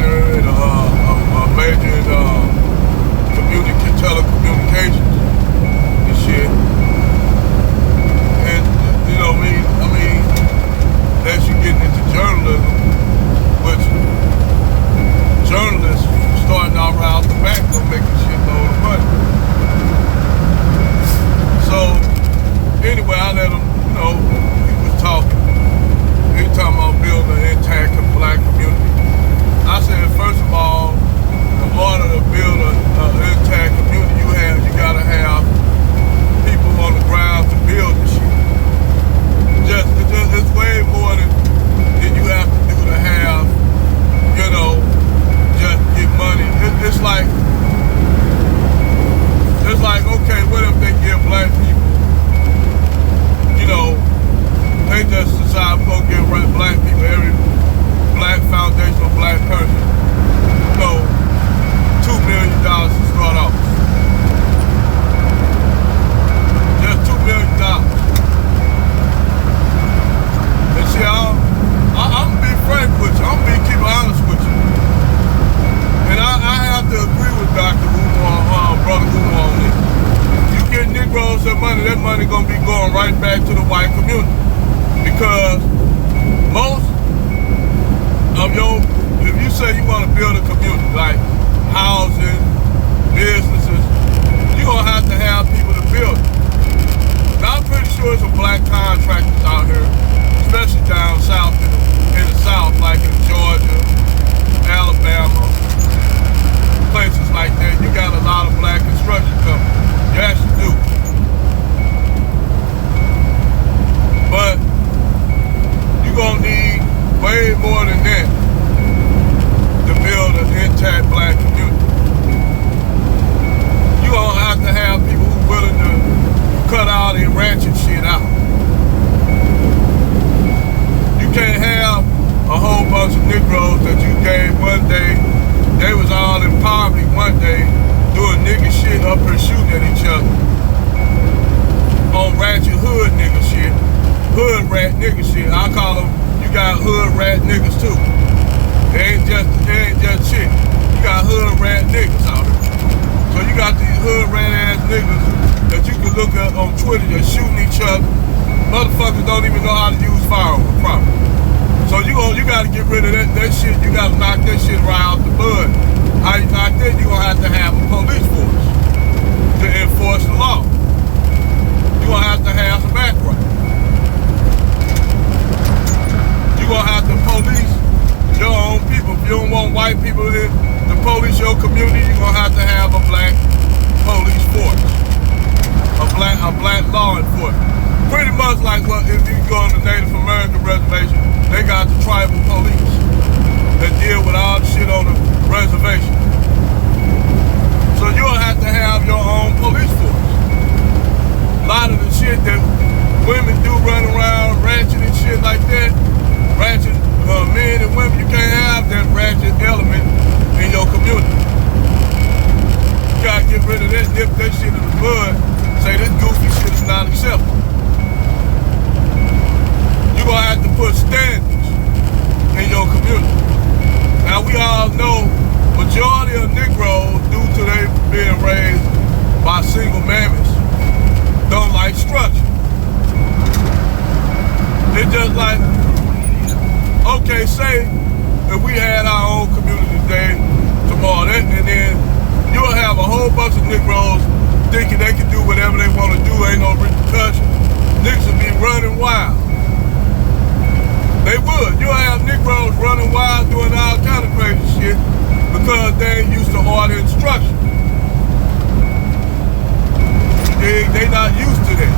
designer and a major in telecommunications and shit. And you know, I mean, as you getting into journalism, which journalists starting out right out the back gonna make a shitload of money. So anyway, I let him, you know, he was talking. He was talking about building an intact black community. I said, first of all, in order to build an intact community, you gotta have people on the ground to build the shit. It's way more than you have to do to have, you know, just get money. It's like, okay, what if they give black people, you know, they just decide we're gonna give black people, every black foundational black person, you know, $2 million to start off. Just $2 million. And see, I'm gonna be frank with you. I'm gonna keep honest with you. And I have to agree with Dr. Umar, Brother Umar on this. You get Negroes that money gonna be going right back to the white community. Because most of if you say you want to build a community, like housing, businesses, you're gonna have to have people to build it. Now I'm pretty sure some black contractors out here, especially down south in the south, like in Georgia, Alabama, places like that. You got a lot of black construction companies. You actually do. But you're gonna need way more than that to build an intact black community. You're gonna have to have people who are willing to cut all their ratchet shit out. You can't have a whole bunch of Negroes that you gave one day, they was all in poverty one day, doing nigga shit up here shooting at each other. On ratchet hood nigga shit. Hood rat nigga shit. I call them, you got hood rat niggas too. They ain't just shit. You got hood rat niggas out there. So you got these hood rat ass niggas that you can look at on Twitter that's shooting each other. Motherfuckers don't even know how to use firearms properly. So you gotta get rid of that shit. You gotta knock that shit right out the bud. How you knock that? You gonna have to have a police force to enforce the law. You gonna have to have some background. You gonna have to police your own people. If you don't want white people to police your community, you're gonna have to have a black police force, a black law enforcement. Pretty much like what if you go on the Native American reservation, they got the tribal police that deal with all the shit on the reservation. So you'll have to have your own police force. A lot of the shit that women do run around ratchet and shit like that, ratchet men and women, you can't have that ratchet element in your community. You gotta get rid of that, dip that shit in the bud, say this goofy shit is not acceptable. You're gonna have to put standards in your community. Now we all know majority of Negroes, due to they being raised by single mammies, don't like structure. It's just like, okay, say if we had our own community today, tomorrow, and then you'll have a whole bunch of Negroes thinking they can do whatever they want to do, ain't no repercussions. Niggas will be running wild. They would. You'll have Negroes running wild doing all kind of crazy shit because they ain't used to order instruction. They not used to that.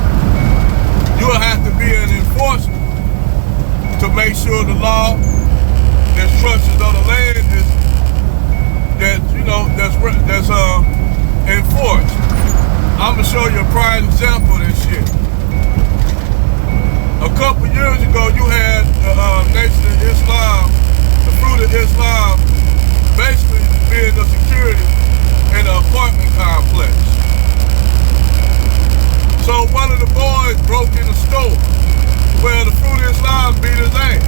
You'll have to be an enforcer to make sure the law, the instructions of the land is that's enforced. I'm gonna show you a prime example of this shit. A couple years ago, you had the Nation of Islam, the Fruit of Islam, basically being the security in the apartment complex. So one of the boys broke in the store where the Fruit of Islam beat his ass.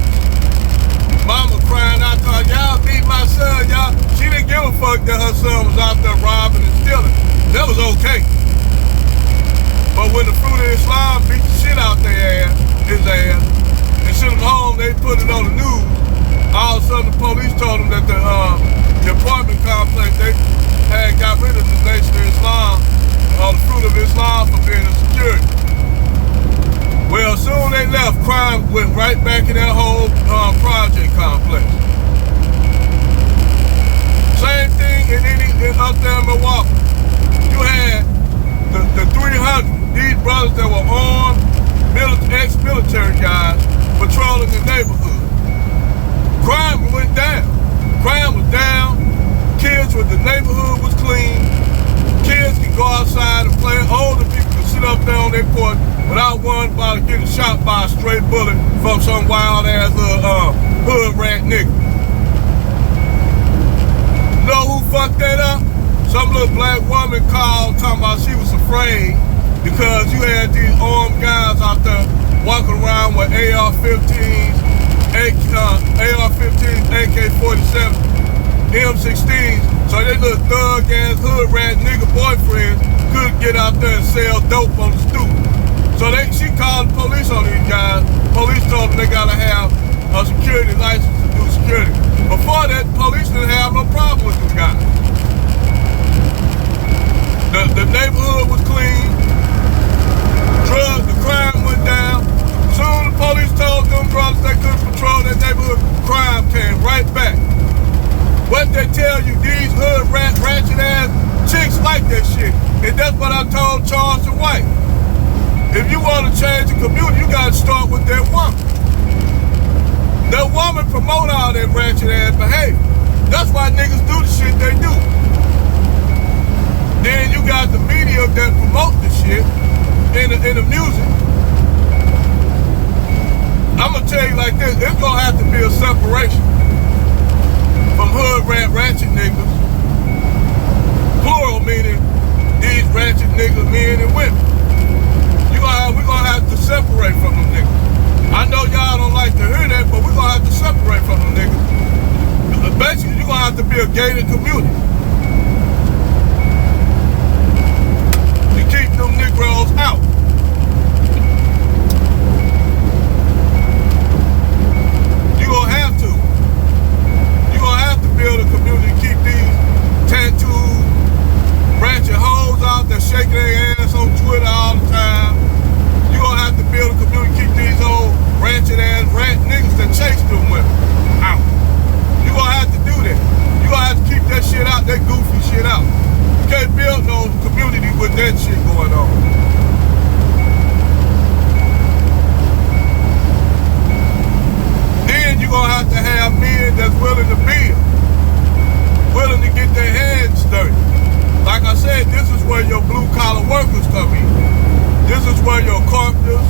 Mama crying out to her, y'all beat my son, Islam beat the shit out his ass, and sent him home. They put it on the news. All of a sudden, the police told them that the apartment complex, they had got rid of the Nation of Islam, the fruit of Islam, for being a security. Well, soon they left, crime went right back in that whole project complex. Same thing in up there in Milwaukee. You had the 300, these brothers that were armed, ex-military guys, patrolling the neighborhood. Crime went down. Crime was down. Kids with the neighborhood was clean. Kids can go outside and play. Older people can sit up there on their porch without worrying about getting shot by a stray bullet from some wild ass hood rat nigga. You know who fucked that up? Some little black woman called talking about she was afraid because you had these armed guys out there walking around with AR-15s, AK-47s, M16s, so they little thug-ass hood rat nigga boyfriends couldn't get out there and sell dope on the stoop. So she called the police on these guys. Police told them they gotta have a security license to do security. Before that, police didn't have no problem with them guys. The neighborhood was clean. The crime went down. Soon the police told them brothers they couldn't patrol that neighborhood, crime came right back. What they tell you, these hood ratchet ass chicks like that shit. And that's what I told Charleston White. If you want to change the community, you gotta start with that woman. That woman promote all that ratchet ass behavior. That's why niggas do the shit they do. Then you got the media that promote the shit in the music. I'm gonna tell you like this, it's gonna have to be a separation from hood ratchet niggas. Plural meaning these ratchet niggas, men and women. We're gonna have to separate from them niggas. I know y'all don't like to hear that, but we're gonna have to separate from them niggas. Basically, you're gonna have to be a gated community to keep them Negroes out. You're gonna have to. You're gonna have to build a community to keep these tattooed, ratchet hoes out there shaking their ass on Twitter all the time. You're gonna have to build a community to keep these old ratchet ass rat niggas that chase them women out. You're gonna have to do that. You're gonna have to keep that shit out, that goofy shit out. You can't build no community with that shit going on. Then you're gonna have to have men that's willing to build, willing to get their hands dirty. Like I said, this is where your blue collar workers come in. This is where your carpenters,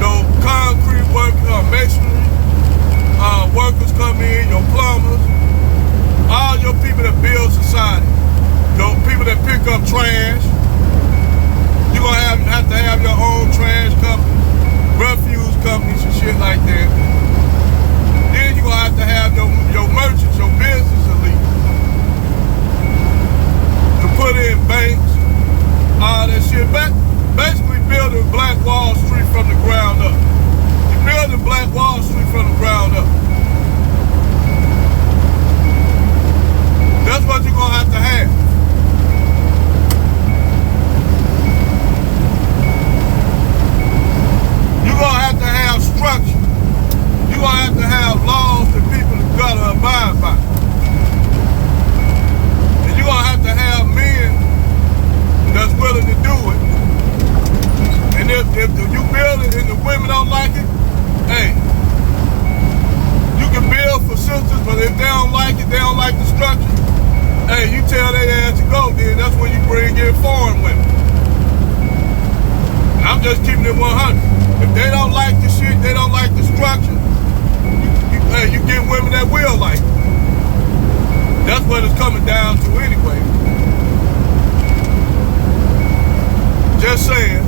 your concrete workers, masonry workers come in, your plumbers, all your people that build society, your people that pick up trash. You're gonna have to have your own trash company, refuse companies and shit like that. Then you're gonna have to have your merchants, your business elite, to put in banks, all that shit. Basically building Black Wall Street from the ground up. You're building Black Wall Street from the ground up. That's what you're gonna have to have. You're gonna have to have structure. You're gonna have to have laws that people gotta abide by. And you're gonna have to have men that's willing to do it. And if you build it and the women don't like it, hey, you can build for sisters, but if they don't like it, they don't like the structure, hey, you tell their ass to go, then that's when you bring in foreign women. I'm just keeping it 100. If they don't like the shit, they don't like the structure, you get women that will like it. That's what it's coming down to anyway. Just saying.